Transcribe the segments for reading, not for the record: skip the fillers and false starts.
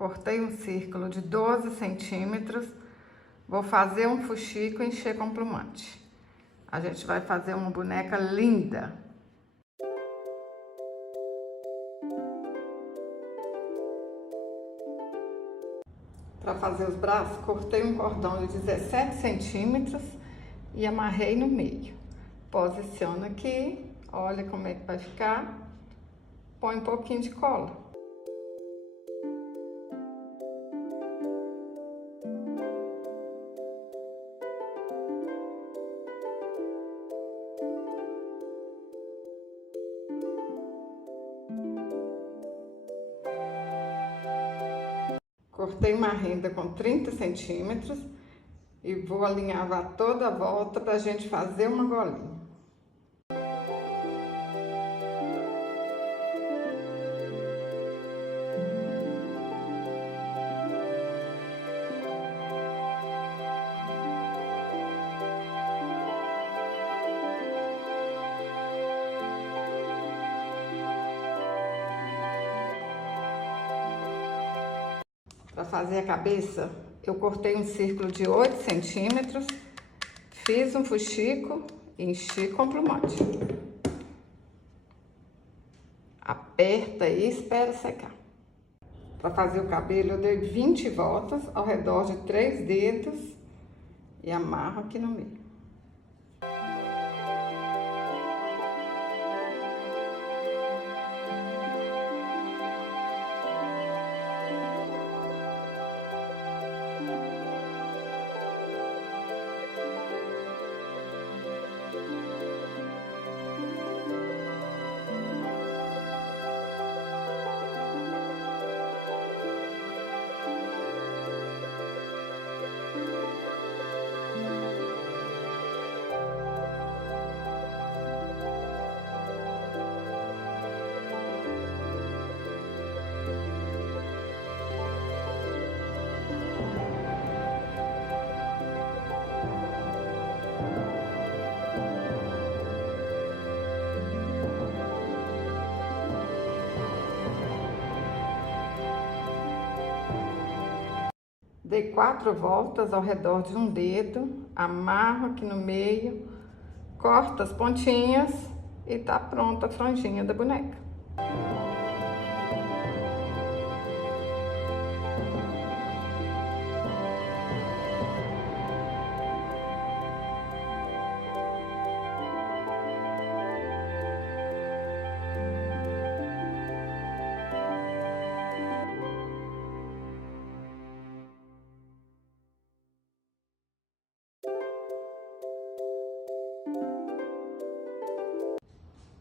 cortei um círculo de 12 centímetros, vou fazer um fuxico e encher com plumante. A gente vai fazer uma boneca linda. Para fazer os braços, cortei um cordão de 17 centímetros e amarrei no meio. Posiciona aqui, olha como é que vai ficar. Põe um pouquinho de cola. Cortei uma renda com 30 centímetros e vou alinhavar toda a volta para a gente fazer uma golinha. Para fazer a cabeça, eu cortei um círculo de 8 centímetros, fiz um fuxico e enchi com plumante. Aperta e espera secar. Para fazer o cabelo, eu dei 20 voltas ao redor de 3 dedos e amarro aqui no meio. Dei 4 voltas ao redor de um dedo, amarro aqui no meio, corto as pontinhas e tá pronta a franjinha da boneca.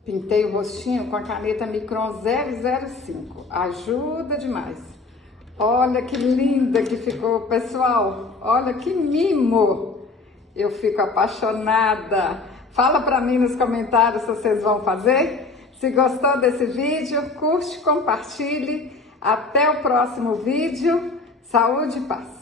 Pintei o rostinho com a caneta Micron 005, ajuda demais. Olha que linda que ficou, pessoal, olha que mimo. Eu fico apaixonada. Fala pra mim nos comentários se vocês vão fazer. Se gostou desse vídeo, curte, compartilhe. Até o próximo vídeo. Saúde e paz.